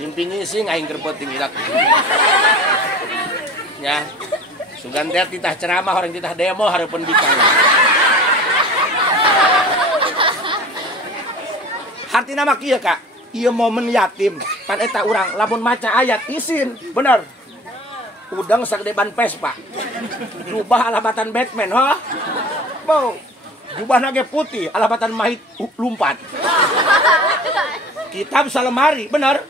Ngimpi ngising aing keur penting irak. Ya. Sugan teh titah ceramah orang titah demo hareupeun bikang. Hartina mah kieu Kak. Ieu momen yatim. Pan eta urang lamun maca ayat isin, bener. Udang sagede ban Vespa. Jubah alabatan Batman, ha? Mau. Jubahna ge putih, alabatan Mahit lumpat. Kitab salemari, bener.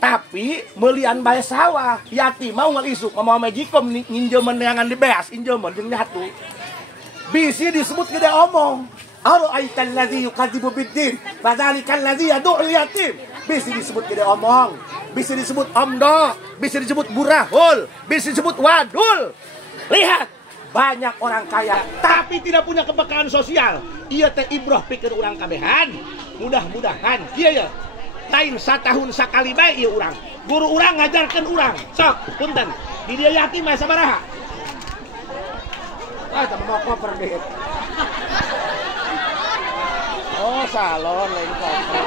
Tapi melian bae sawah, yatim mau ngalisuk, mau majikom nginjeuman neangan di beas, injeuman jeung nyatu. Bisi disebut gede omong. Ara'aital ladzi yukadzibu biddin, fadzalikal ladzi yad'ul yatim. Bisi disebut gede omong, bisi disebut omdo, bisi disebut burahul, bisi disebut wadul. Lihat, banyak orang kaya tapi tidak punya kepekaan sosial. Ieu teh ibroh pikeun urang kabehan. Mudah-mudahan kieu ya. Lain satahun sakali bae ieu urang. Guru urang ngajarkeun urang. Sok, punten. Di dieu yatim mah sabaraha? Ah, teu mau koper deh. Oh, salon lain koper.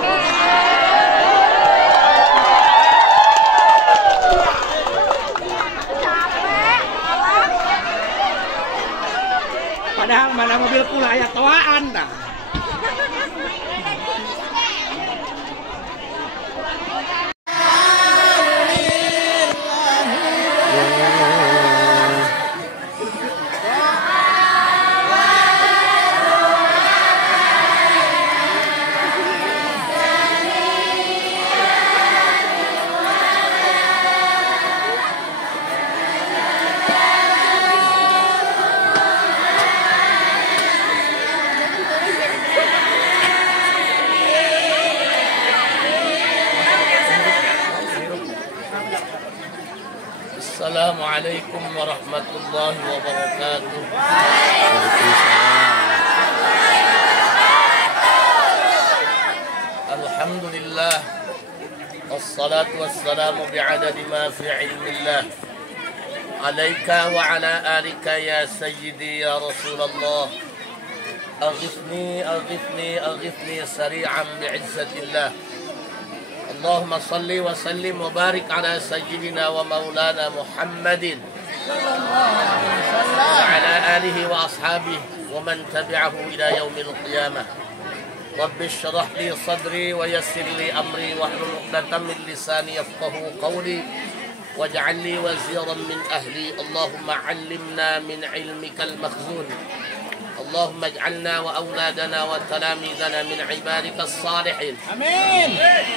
Padahal mana mobil kula aya toaan dah. Assalamualaikum warahmatullahi wabarakatuh. Alhamdulillah. Wassalatu wassalamu bi'adadi ma fi ilmillah. Alaika wa ala alika ya sayyidi ya Rasulullah. Aghithni, aghithni, aghithni sari'an bi'izzatillah. اللهم صل وسلم وبارك على سيدنا ومولانا محمد وعلى آله وأصحابه ومن تبعه إلى يوم القيامة. رب اشرح لي صدري ويسر لي أمري واحلل عقدة من لساني يفقهوا قولي واجعل لي وزيرا من أهلي. اللهم علمنا من علمك المخزون. اللهم اجعلنا وأولادنا وتلاميذنا من عبادك الصالحين. آمين.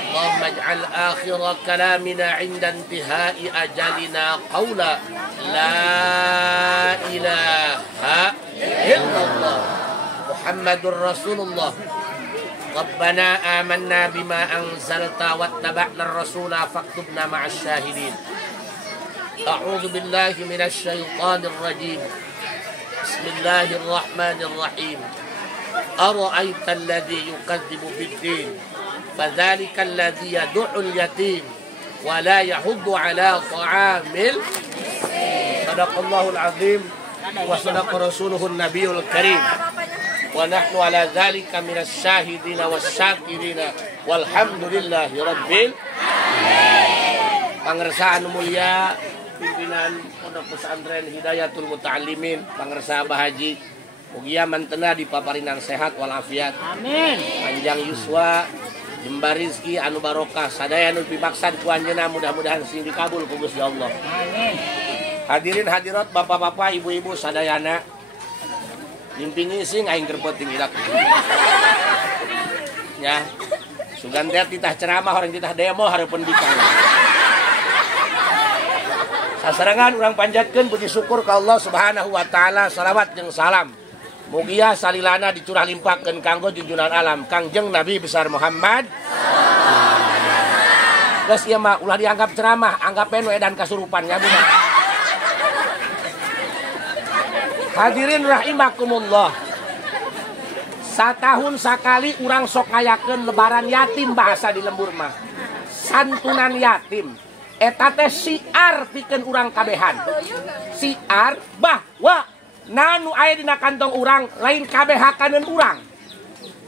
اللهم اجعل آخر كلامنا عند انتهاء أجلنا قولا لا إله إلا الله محمد رسول الله. ربنا آمنا بما أنزلت واتبعنا الرسول فاكتبنا مع الشاهدين. أعوذ بالله من الشيطان الرجيم. بسم الله الرحمن الرحيم. أرأيت الذي يكذب بالدين فذلك الذي يدع اليتيم ولا يحض على طعام صدق الله العظيم وصدق رسوله النبي الكريم ونحن على ذلك من الشاهدين والشاكرين والحمد لله رب Pangersaan mulia pimpinan Pondok Pesantren Hidayatul Muta'allimin, Pangersa Abah Haji, mugia mantena dipaparinan sehat walafiat. Amin. Panjang yuswa, jembar rizki anu barokah, sadaya anu pibaksan ku anjeunna mudah-mudahan sing dikabul ku Gusti Allah. Amin. Hadirin hadirat bapak-bapak, ibu-ibu sadayana. Ngimpi ngising aing keur penting irak. Ya. Sugan teh titah ceramah orang titah demo hareupeun bikang. Sasarangan urang panjatkeun puji syukur ka Allah Subhanahu wa taala, salawat jeung salam mugia salilana dicurah limpahkeun kanggo junjungan alam Kangjeng Nabi besar Muhammad. Geus ieu mah ulah dianggap ceramah, anggapen we edan kasurupan ya bener. Hadirin rahimakumullah. Satahun sakali urang sok ngayakeun lebaran yatim bahasa di lembur mah. Santunan yatim. Eta teh siar pikeun urang kabehan. Siar bahwa nanu aya dina kantong urang lain kabehakaneun urang.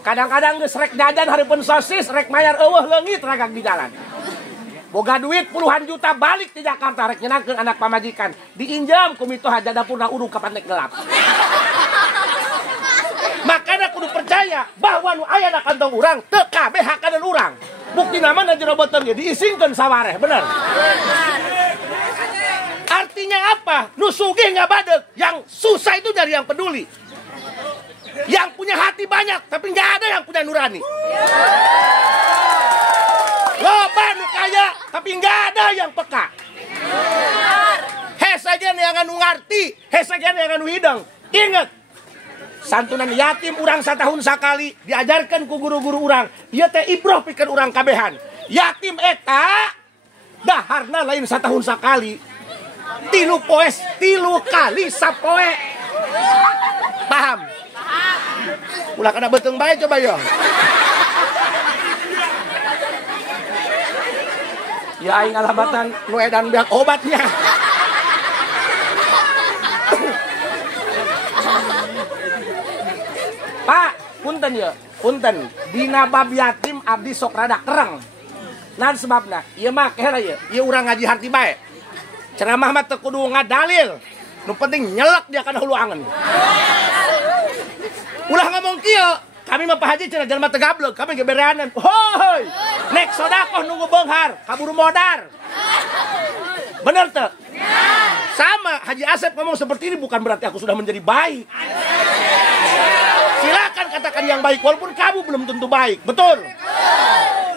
Kadang-kadang geus rek jajan hareupeun sosis rek mayar eueuh leungit ragak di jalan. boga duit puluhan juta balik di Jakarta rek nyenangkeun anak pamajikan. Diinjam ku mitoh haja dapurna urung ka pandek gelap. Makanya kudu percaya bahwa nu aya na kantong urang teu kabeh hakanan urang. Bukti nama na jero beuteung ge diisingkeun sawareh, bener. Artinya apa? Nu sugih nggak badeg, yang susah itu dari yang peduli. Yang punya hati banyak, tapi nggak ada yang punya nurani. Loba nu kaya, tapi nggak ada yang peka. Hesagen yang anu ngarti, hesagen yang anu hidang. Ingat, santunan yatim urang satahun sakali diajarkan ku guru-guru urang. Ieu teh ibroh pikeun urang kabehan. Yatim eta daharna lain satahun sakali. 3 kali sapoe. Paham? Ulah kana beuteung bae coba yo. Ya aing alabatan nu edan biak obatnya. Pak, punten ya, punten. Dina bab yatim abdi sok rada kereng. Naon sebabna? Ieu mah kehela ye, ieu urang ngaji harti bae. Ceramah mah teu kudu ngadalil. Nu penting nyelek dia kana hulu angen. Ulah ngomong kieu, kami mah Pak Haji cenah jelema teu gablek, kami ge bereanan. Hoi, nek sodakoh nunggu beunghar, kaburu modar. Bener teu? Sama, Haji Asep ngomong seperti ini bukan berarti aku sudah menjadi baik. Silakan katakan yang baik walaupun kamu belum tentu baik, betul?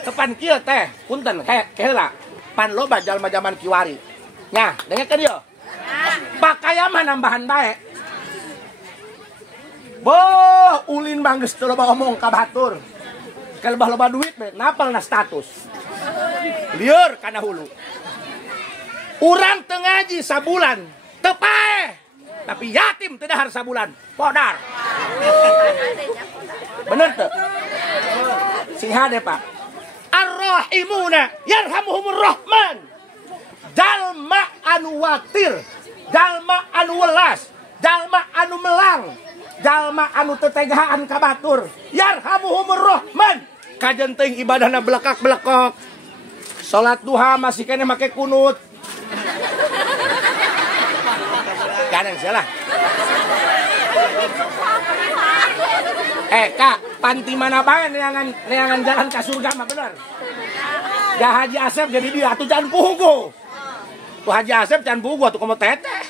Tepan kieu teh, punten kehela. Pan loba jalma zaman kiwari. Nya, dengekeun ieu. Pakaian mah nambahan bae. Boh, ulin mah geus teu loba omong ka batur. Kalau loba duit be, napalna status. Lieur kana hulu. Urang teu ngaji sabulan, teu paeh. Tapi yatim teu dahar sabulan, podar. Bener teu? Sing hade, Pak. Ar-Rahimuna yarhamuhumur Rahman. Jalma anu watir, jalma anu welas, jalma anu melang, jalma anu tetegahan ka batur. Yarhamuhumur Rahman. Kajen teuing ibadahna belekak-belekok. Salat duha masih kene make kunut. Kadang salah. Kak, panti mana bae neangan jalan ka surga mah bener. Da Haji Asep jadi dia atuh jangan puguh. Tuh Haji Asep can bugu atuh komo teteh.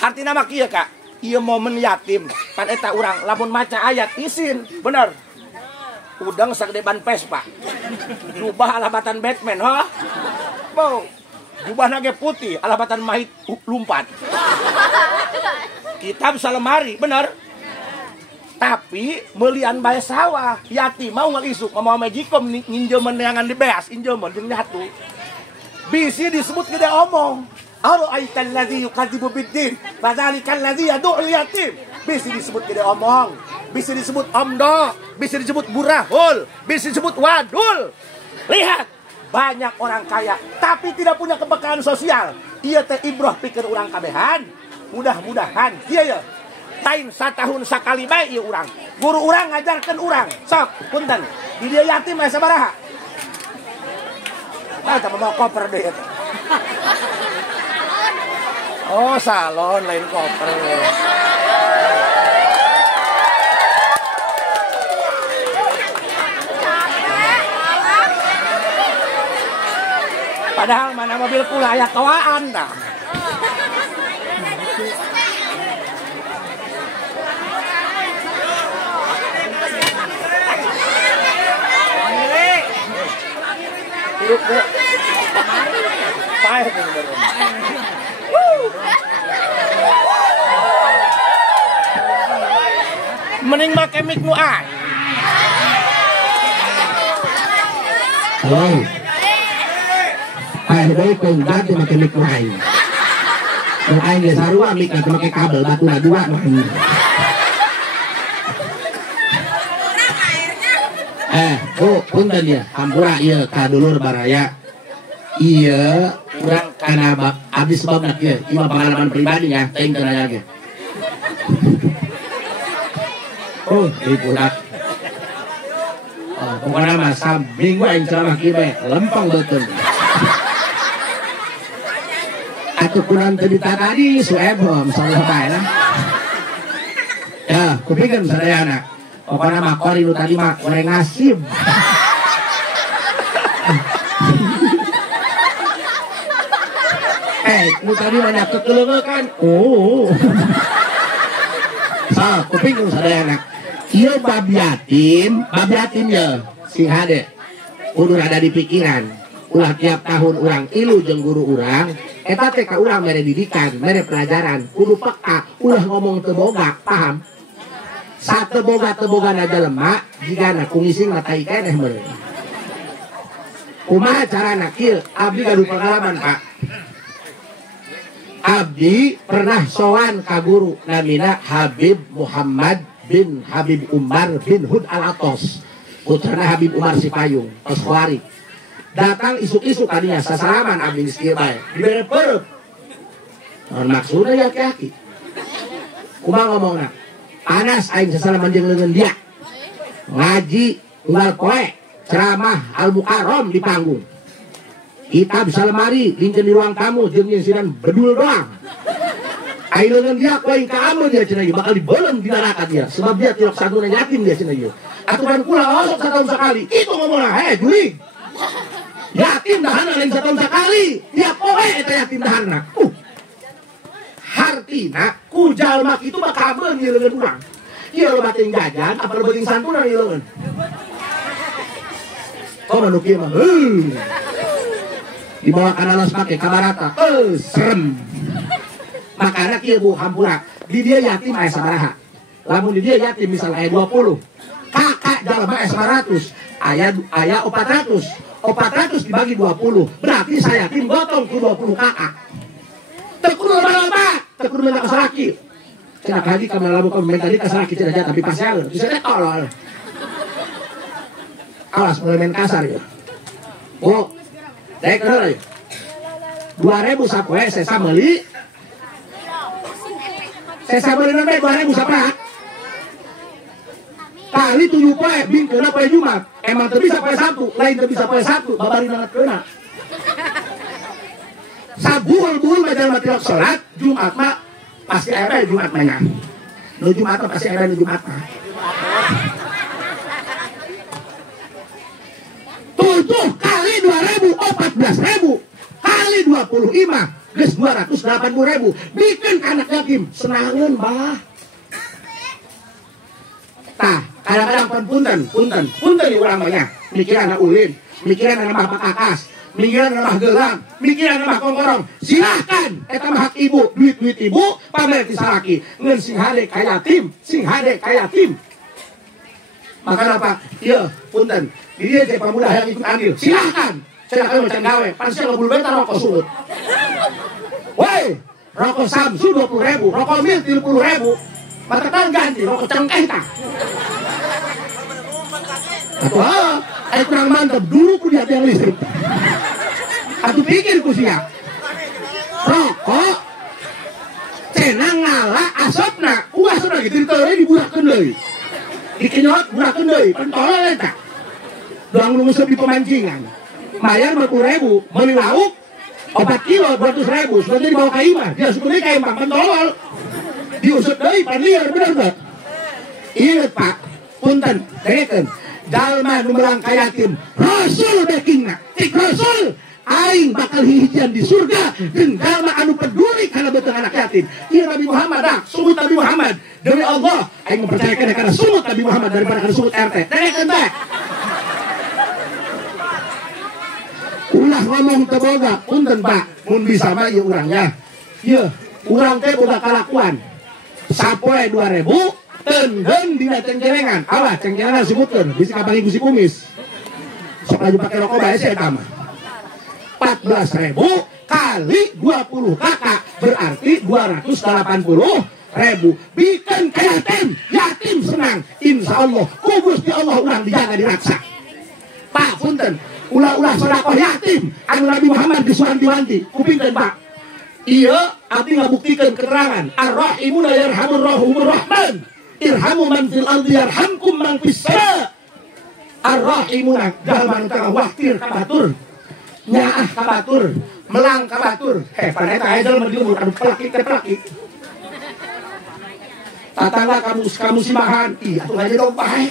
Artina mah kieu Kak, ieu momen yatim. Pan eta urang lamun maca ayat isin, bener. Udang sagede ban Vespa. Jubah alabatan Batman, ha? Bo. Jubahna ge putih, alabatan Mahit Lumpat. Kitab salemari, bener. Tapi melian bae sawah, yatim mau ngalisuk, mau majikom nginjeumeun neangan di beas, injeumeun jeung nyatu. Bisi disebut gede omong. Ara'aital ladzi yukadzibu biddin, fadzalikal ladzi yad'ul yatim. Bisi disebut gede omong, bisi disebut omdo, bisi disebut burahul, bisi disebut wadul. Lihat, banyak orang kaya tapi tidak punya kepekaan sosial. Ieu teh ibroh pikeun urang kabehan. Mudah-mudahan kieu ya. Tain satahun sakali bae ieu urang. Guru urang ngajarkeun urang. Sok, punten. Di dieu yatim aya sabaraha? Ah, tah mau koper deui eta. Oh, salon lain koper. Padahal mana mobil kula aya toaan dah. Duduk, Bu. Pahit ini baru. Mending make mic nu aing. Halo. Aing baik kau ganti make mic nu aing. Nu aing ge sarua mic atuh make kabel batuna dua mah. Oh, punten ya, hampura ieu ka dulur baraya. Ieu urang kana abdi sebabna ieu, ieu pengalaman pribadi ya, teuing teu nanya ge. Oh, ieu budak. Pokoknya mah saminggu aing ceramah kieu bae lempeng betul. Atuh kurang teu ditagadi suebom salah bae lah. Ya, kupikeun sadayana. Pokoknya mah kori nu tadi mah goreng nasib. Nu tadi banyak kekeleueuh kan. Oh. Kupikeun sadayana. Ieu bab yatim ya sing hade kudu ada di pikiran. Ulah tiap tahun urang ilu jeung guru urang eta teh ka urang mere didikan, mere pelajaran, kudu peka, ulah ngomong teu boga, paham? Sateu boga-na jelema jigana kungising matai keneh meureun. Kumaha carana kieu? Abdi gaduh pengalaman, Pak. Abdi pernah sowan ka guru namina Habib Muhammad bin Habib Umar bin Hud Al-Atos, putrana Habib Umar Sipayung, Oswari. Datang isuk-isuk kadinya sasalaman abdi geus kieu bae. Dibere pereup. Naon maksudna ya aki-aki? Kumaha ngomongna? Panas aing sasalaman jeung leungeun dia. Ngaji unggal poe, ceramah Al-Mukarram di panggung. Kitab salemari dinten di ruang tamu jeung nyisiran bedul doang. Aing leungeun dia poe ka ameu dia cenah ieu bakal dibeuleum di neraka dia sebab dia tilok santunan yatim dia cenah ieu. Aturan kula osok satahun sekali. Itu ngomongna, "Heh, Juli. Yatim dahana lain satahun sekali. Ya poe eta yatim dahana." Hartina ku jalma kitu mah kabeun ieu leungeun urang. Ieu loba teuing jajan apa loba teuing santunan ieu leungeun. Komo nu kieu mah. Dibawa kana los make kabarata. Serem. Makanya kieu Bu hampura di dia yatim aya sabaraha. Lamun di dia yatim misal aya 20. Kakak jalma aya 100. Aya 400. 400 dibagi 20. Berarti saya yatim gotong ku 20 kakak. Tekudu lomba-lomba, tekudu minta kasalaki. Cenah lagi ka malabu ka minta di kasalaki cenah tapi pasial. Bisa teh tolol. Awas mulai main kasar ya. Oh. Daek heula ya. 2000 sapoe saya meuli. Saya beli nanti 2000 saprak kali 7 poe bingkeuna poe Jumat emang teu bisa poe Sabtu lain teu bisa poe Sabtu babari nangatkeuna sabuhul-buhul majan mati rok salat Jumat mah pasti aya Jumat mah nya nu Jumat mah pasti aya nu Jumat mah 7 kali 2000 14.000 kali 25 geus 280.000 bikin anak yatim senangeun bah. Tah kadang-kadang punten di urang mah nya mikiran ulin mikiran mah pakakas mikiran mah gelang mikiran mah kongkorong silahkan eta mah hak ibu duit ibu pamer ti salaki ngeun sing hade ka yatim makana apa ieu punten di dieu teh pamudah yang ikut andil silahkan cenah anu can gawe pasti ngabul beta rokok surut. Woi, rokok Samsu 20.000, rokok Mil 30.000. Matetan ganti rokok cengkeh tah. Atuh, aya kurang mantep dulu ku dia tiang listrik. Atuh pikir ku sia. Rokok cenah ngala asapna, asapna gitu diteuy diburakeun deui. Dikenyot burakeun deui, pentolol eta. Doang nu ngeuseub di pemancingan. Bayar 50.000, meuli lauk 4 kilo 200.000 sudah dibawa ke imah dia suka deui ka empang pentolol diusut deui pan liar bener teh. Ingat Pak punten dengekeun jalma nu meurang ka yatim rasul bekingna cik rasul aing bakal hijian di surga jeung jalma anu peduli kana beuteung anak yatim. Ieu Nabi Muhammad dah sumut Nabi Muhammad demi Allah aing mempercayakan kana sumut Nabi Muhammad daripada kana sumut RT dengekeun teh. Ulah ngomong teu boga, punten Pak, mun bisa mah ieu urangnya. Ieu, urang teh boga kalakuan. Sapoe 2000, teundeun dina cengcelengan. Awas cengcelengan disebutkeun, bisi kapagi gusi kumis. Sok laju pake rokok bae sih eta mah. 14.000 kali 20 kakak berarti 280.000. Bikin ka yatim senang. Insyaallah ku Gusti Allah urang dijaga diraksa. Pak punten ulah-ulah sedekah yatim anu Nabi Muhammad disuwanti-wanti kupingkeun Pak ieu abdi ngabuktikeun keterangan ar-rahimuna yarhamur rahmanur rahman irhamu man fil ardi yarhamkum man fis sama Ar-Rahimuna jalma nu tengah waktir ka batur. Nyaah ka batur, melang ka batur. Pan eta aya jalma di umur anu pelakit teh pelakit. Tatangga kamu simahan, ih atuh aja dong bae.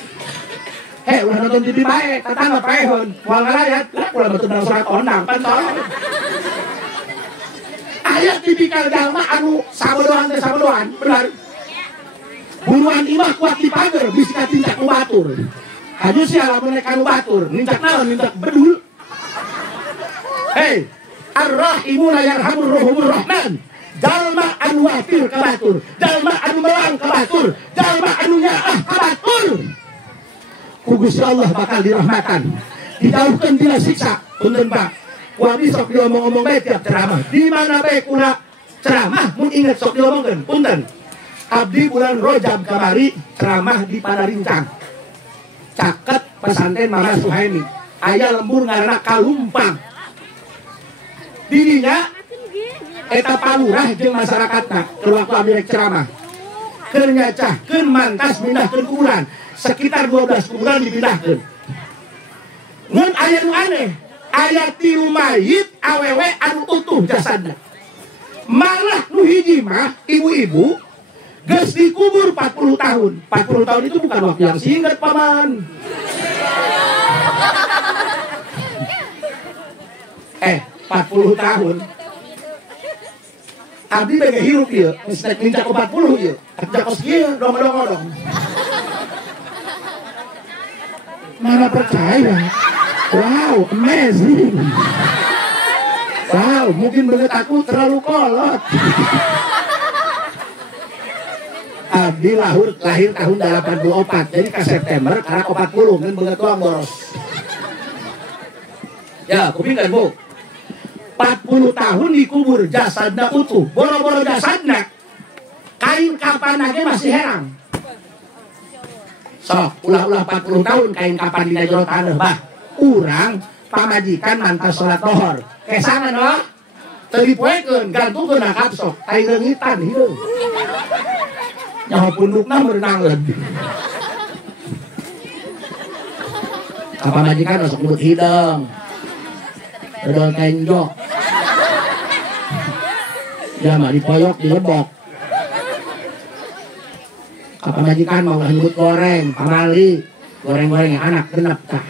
Ulah nonton TV bae, tatangga paeheun. Moal ngalayat, ulah batur nang surat ondang pentol. Aya tipikal jalma anu sabodohan teh sabodohan, bener. Buruan imah kuat di pager, bisa tindak ku batur. Aju sia lamun nek anu batur, nintak naon, nintak bedul. Ar-Rahimuna yarhamur rahimur rahman. Jalma anu watir ka batur, jalma anu melang ka batur, jalma anu nyaah ka batur. Ku Gusti Allah bakal dirahmatan, dijauhkeun tina siksa. Punten Pak, kuabi sok diomong-omong bae tiap ceramah. Di mana bae kuna ceramah mun inget sok diomongkeun. Punten. Abdi bulan Rajab kamari ceramah di Panarincang. Caket pesantren Mama Suhaimi. Aya lembur ngaranna Kalumpang. Dirinya eta palurah jeung masyarakatna keur waktu abdi rek ceramah. Keur nyacahkeun mantas mindahkeun kuburan. Sekitar 12 kuburan dipindahkeun. Mun aya nu aneh, aya 3 mayit awewe anu utuh jasadna. Malah nu hiji mah ibu-ibu geus dikubur 40 tahun. 40 tahun itu bukan waktu yang singkat, Paman. 40 tahun. Abdi bege hirup ieu, geus nek nincak 40 ieu. Atuh kos kieu dong. Mana percaya? Wow, amazing. Wow, mungkin banget aku terlalu kolot. Abdi lahir tahun 84, jadi ke September karena 40 kan banget doang boros. Ya, kuping kan Bu? 40 tahun dikubur, jasadna utuh, boro-boro jasadna. Kain kapan aja masih herang. Sok, ulah-ulah 40 tahun kain kapan dina jero taneuh, bah. Urang pamajikan mantas salat dohor. Kesana no? Teu dipoekeun, gantungkeun na kapsok, tai leungitan hideung. Nyaho pundukna merenangleun. Ka pamajikan sok nyebut hideung. Dodol tenjok. Jama dipoyok dilebok. Ka pamajikan mau nyebut goreng, pamali. Goreng-goreng yang anak genep tah.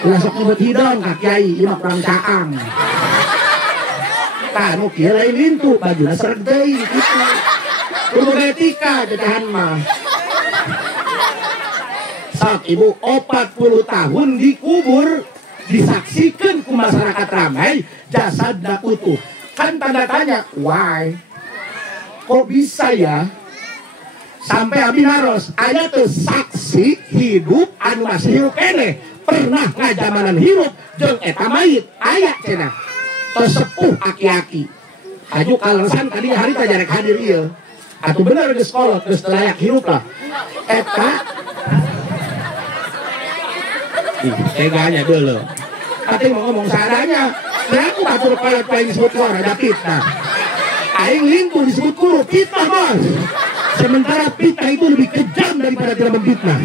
Ulah sok nyebut hidung ka kiai imah kurang caang. Tah nu kieu lain lintu bajuna sreg deui kitu. Kudu etika jajahan mah. Sok ibu 40 tahun dikubur, disaksikan ku masyarakat ramai, jasadna utuh. Kan tanda tanya, why? Kok bisa ya? Sampai abi naros, aya teu saksi hidup anu masih hirup keneh. Pernah ngajamanan hirup jeung eta mayit aya cenah. Tos sepuh aki-aki. Aju kalesan tadi hari teh jarek hadir ieu. Atuh bener geus kolot, geus layak hirup lah. Eta teganya dulu. Ati mau ngomong seadanya. Nah aku batur kolot paling disebut keluar ada fitnah. Aing lintu disebut guru fitnah bos. Sementara fitnah itu lebih kejam daripada tidak memfitnah.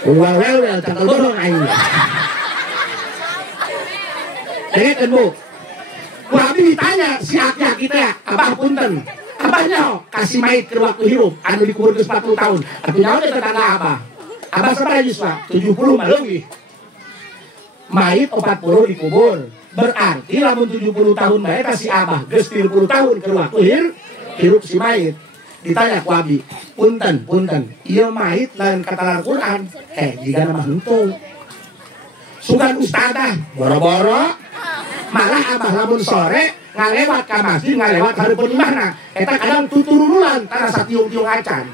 Well, tanggal dorong aing. Jadi kan Bu, Abi ditanya si aki-aki teh, abah punten, abahnya kasih mayit ke waktu hirup, anu dikubur ke 40 tahun. Artinya udah tetangga abah. Abah sabaraha geus Pak? 70 mah leuwih. Mayit 40 dikubur. Berarti lamun 70 tahun bae kasih abah geus 30 tahun ke waktu hirup si mayit. Ditanya ku Abi, punten, ieu mayit lain kata Al-Qur'an. Jiga nama henteu. Sugan ustadah, boro-boro. Malah abah lamun sore ngalewat ka masjid, ngalewat hareupeun imahna. Eta kadang tuturunulan tara satiung-tiung acan.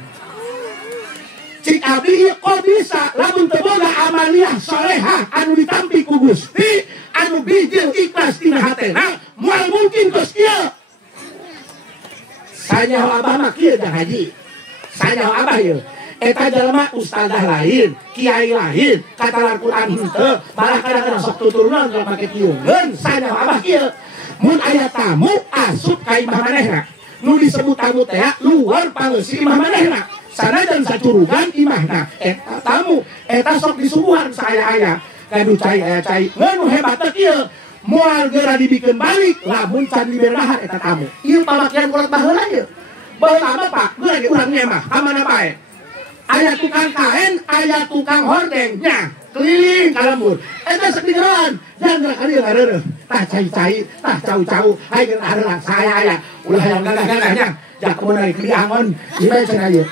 Cik abdi ieu kok bisa lamun teu boga amaliyah solehah anu ditampi ku Gusti, anu bijil ikhlas tina hatena, moal mungkin geus kieu. Sanyaho abah mah kieu dah haji. Sanyaho abah ieu. Eta jalma ustadzah lain, kiai lain, kata Al-Qur'an henteu, malah kadang-kadang sok tuturunan kalau make piungeun, sanyaho abah kieu. Mun aya tamu asup ka imah manehna. nu disebut tamu teh luar pangeusih imah manehna. Sanajan sacurugan imahna eta tamu eta sok disuguhan saya kadu cai aya cai nganu hebatna kieu moal geura dibikeun balik lamun can diberahan eta tamu ieu pamakian kolot baheula ieu baheula mah Pak geura ge urang mah ka mana bae aya tukang kain aya tukang hordeng nya keliling ka lembur eta sok digeroan dan geura kadieu ngareureuh tah cai tah cau hayeun areula saya aya ulah hayang gagah-gagahnya jak kemudian diangon ieu cenah ieu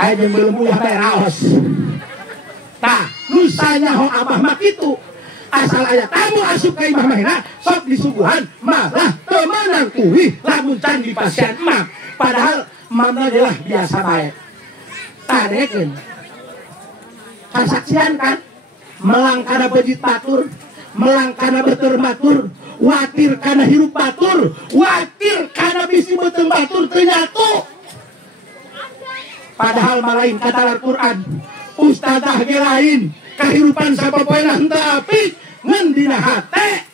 aya jeung belum uyah bae raos tah nu sanyaho abah mah kitu asal aya tamu asup ka imah manehna sok disuguhan malah teu meunang kuih lamun can dipasiean emak padahal mamna lah biasa bae tadekeun kasaksian kan melang kana beujit batur melang kana beuteur batur watir kana hirup batur watir kana bisi beuteung batur teu nyatu padahal malain kata Al-Quran ustadzah ge lain kehidupan sapopoena henteu apik ngan dina hate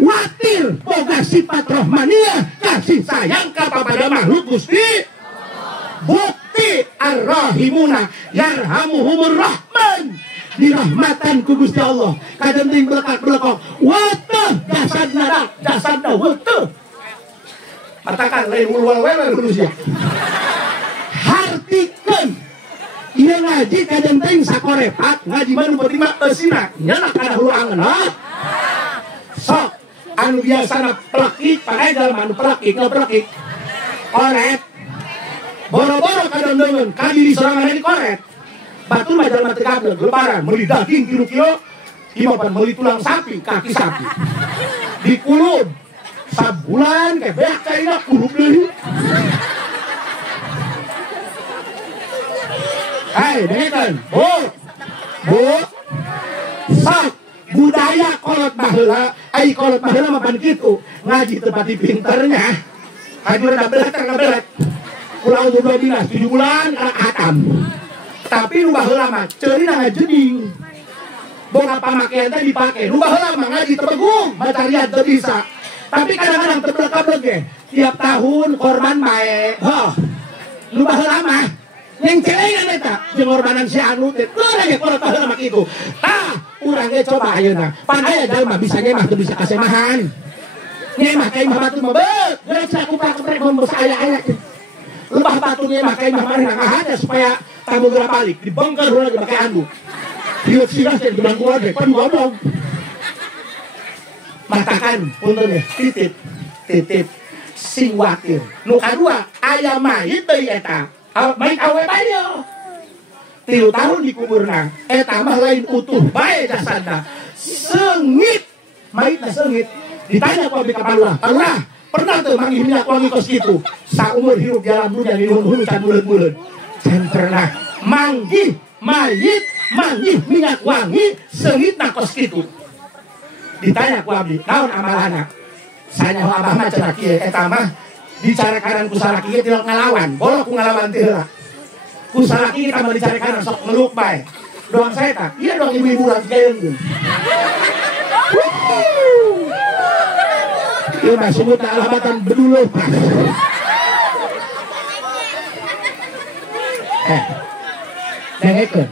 watir boga sifat rohmaniyah kasih sayang kepada makhluk Gusti bukti ar-rahimuna yarhamuhumur rahman dirahmatan ku Gusti Allah kadenting belekak-belekok watah jasadna weteuh katakan lain ulwal wewe manusia hartikeun ieu ngaji kadenteng sakorepat ngaji mah nu penting mah eusina nyana kana hulu angeunna sok anu biasana pelekik padae jalma anu pelekik koret boro-boro kadondeungeun ka diri sorangan di koret batur mah jalma teu gablek lebaran meuli daging 3 kilo imapan meuli tulang sapi kaki sapi dikulub sabulan ke beak caina kulub deui. Hai, dengerin, bu, sak budaya kolot baheula, ai kolot baheula mah pan kitu, ngaji tepati pinternya, hajur da belet, ulang 12 7 bulan anak hatam, tapi nu baheula mah ceurina ngajeding, boga pamakean teh dipake, nu baheula mah ngaji tebegung, bacarian teu bisa, tapi kadang-kadang teblek-teblek ge, tiap tahun korban bae, nu baheula mah yang celengan eta jeung ngorbanan si anu teh teu ge kolot baheula mah kitu tah urang ge coba ayeuna pan aya jalma bisa nyemah teu bisa kasemahan nyemah ka imah batu mah beut geus kupak-kupak mun bos aya-aya lebah batu nyemah ka imah maneh ngahanya supaya tamu geura balik dibongkar heula ge make andu dieu sigas teh geus gua ge pan ngomong matakan punten titip sing watir nu kadua aya mayit deui eta baik awe bae 3 tahun dikuburna eta mah lain utuh bae jasadna seungit maitna seungit ditanya ku abdi ka palurah pernah teu manggih minyak wangi kos kitu saumur hirup di alam dunya di hulu can buleun can pernah manggih mayit manggih minyak wangi seungitna kos kitu ditanya ku abdi naon amalana sanyaho abah mah cenah kieu eta mah dicari kanan ku salaki ge tidak ngalawan bolok ku ngalawan teh heula ku salaki kita mah dicari kanan sok ngeluk bae doang saya tak iya dong ibu-ibu lagi gayeung ieu mah sebutna alabatan beduluh dengekeun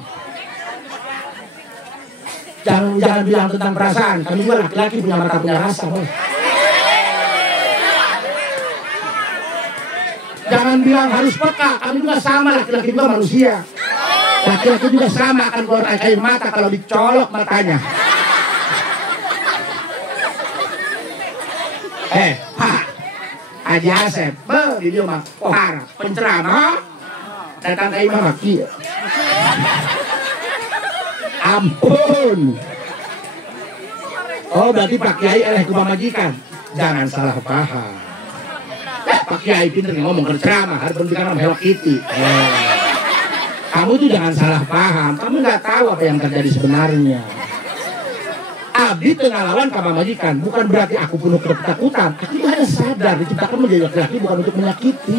jangan bilang tentang perasaan kami juga laki-laki punya mata punya rasa bos. Jangan bilang harus peka, kami juga sama, laki-laki juga manusia. Laki-laki juga sama akan keluar air mata kalau dicolok matanya. Pak Haji Asep, di dia mah pohara, penceramah, datang ke imam maki. Ampun. Oh berarti Pak Kiai eleh majikan. Jangan salah paham. Pak Kiai pinter ngomong ceramah, harus pendidikan sama Hello Kitty. Kamu tuh jangan salah paham, kamu nggak tahu apa yang terjadi sebenarnya. Abdi tengah lawan ka majikan, bukan berarti aku penuh ketakutan. Aku hanya sadar diciptakan menjadi laki-laki bukan untuk menyakiti.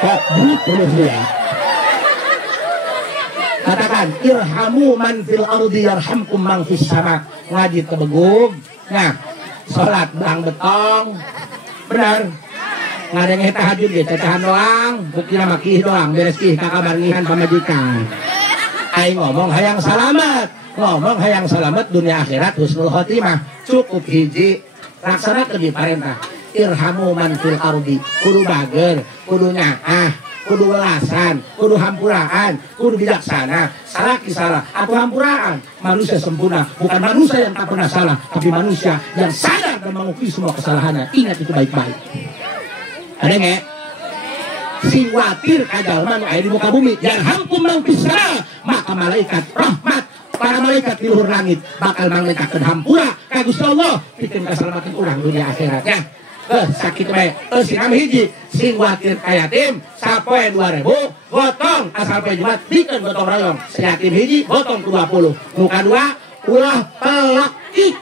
Kok betul dia? Katakan, irhamu man fil ardi yarhamkum man fis sama. Ngaji tebegug. Nah, salat belang betong. benar. Ngadenge tahajud ge cacahan doang, buktina mah kih doang, beres kih ka kamar ngihan pamajikan. Aing ngomong hayang salamet dunia akhirat husnul khotimah. Cukup hiji laksanakeun di parentah. Irhamu man fil ardi, kudu bager, kudu nyaah, kudu welasan, kudu hampuraan, kudu bijaksana. Salah kisalah atau hampuraan. Manusia sempurna, bukan manusia yang tak pernah salah, tapi manusia yang sadar dan mengakui semua kesalahannya. Ingat itu baik-baik. Ada nggak? Sing watir kajalma nu aya di muka bumi, yarhamkum man fis sama, maka malaikat rahmat, para malaikat di luhur langit bakal manglencakeun hampura ka Gusti Allah pikeun kasalamakeun urang dunia akhiratnya. Sakit bae. Sinam hiji, sing watir ka yatim, sapoe 2000, gotong asal poe Jumat dikeun gotong royong. Yatim hiji gotong 20. Nu kadua ulah pelaki.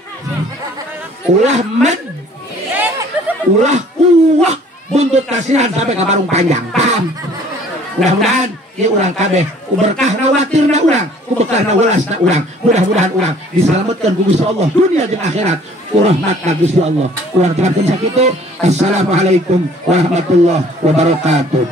Ulah med. Ulah kuah. Buntut kasihan sampai ke parung panjang, paham? Mudah-mudahan ieu urang kabeh berkahna watirna urang, berkahna welasna urang. Mudah-mudahan urang diselametkeun ku Gusti Allah dunia jeung akhirat. Rahmat ka Gusti Allah. Urang terakhir sakitu. Assalamualaikum warahmatullahi wabarakatuh.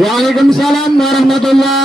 Waalaikumsalam warahmatullahi